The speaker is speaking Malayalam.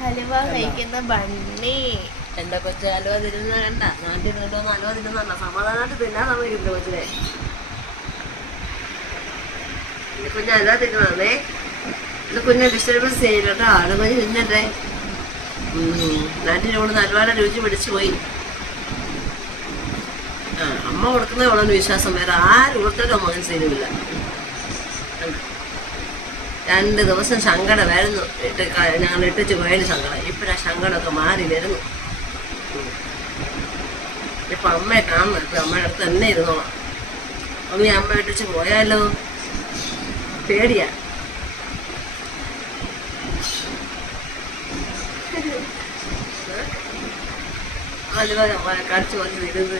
ഹലുവ കഴിക്കുന്ന ബണ്ണി. എന്റെ കൊച്ചു ഹലുവ തിരുന്ന കണ്ട നാട്ടിൽ നിന്നുണ്ടോന്ന് ഹലുവ തിരുന്നല്ല സമാധാനമായിട്ട് തിന്നാൻ സമ്മതിക്കുന്നത് കൊച്ചിനെ. കുഞ്ഞ് ഹലുവ തിരുന്നേ, ഇത് കുഞ്ഞെ ഡിസ്റ്റർബൻസ് ചെയ്യില്ല കേട്ടോ. ആള് കുഞ്ഞ് തിന്നട്ടെ. നാട്ടിൽ കൊണ്ട് ഹലുവയുടെ രുചി പിടിച്ചു പോയി. അമ്മ കൊടുക്കുന്നേ ഉള്ളൊരു വിശ്വാസം, വേറെ ആരും കൊടുത്തിട്ടോ മകൻ ചെയ്യുന്നില്ല. 2 ദിവസം സങ്കടമായിരുന്നു, ഞങ്ങൾ ഇട്ടിച്ച് പോയതിന് സങ്കടം. ഇപ്പോഴാ സങ്കടമൊക്കെ മാറി വരുന്നു. ഇപ്പം അമ്മയെ കാണണം, ഇപ്പം അമ്മയുടെ അടുത്ത് തന്നെ ഇരുന്നോളാം. അമ്മ ഇട്ടിച്ച് പോയാലോ പേടിയാ. അതുപോലെ കടിച്ചു വന്ന് ഇരുന്ന്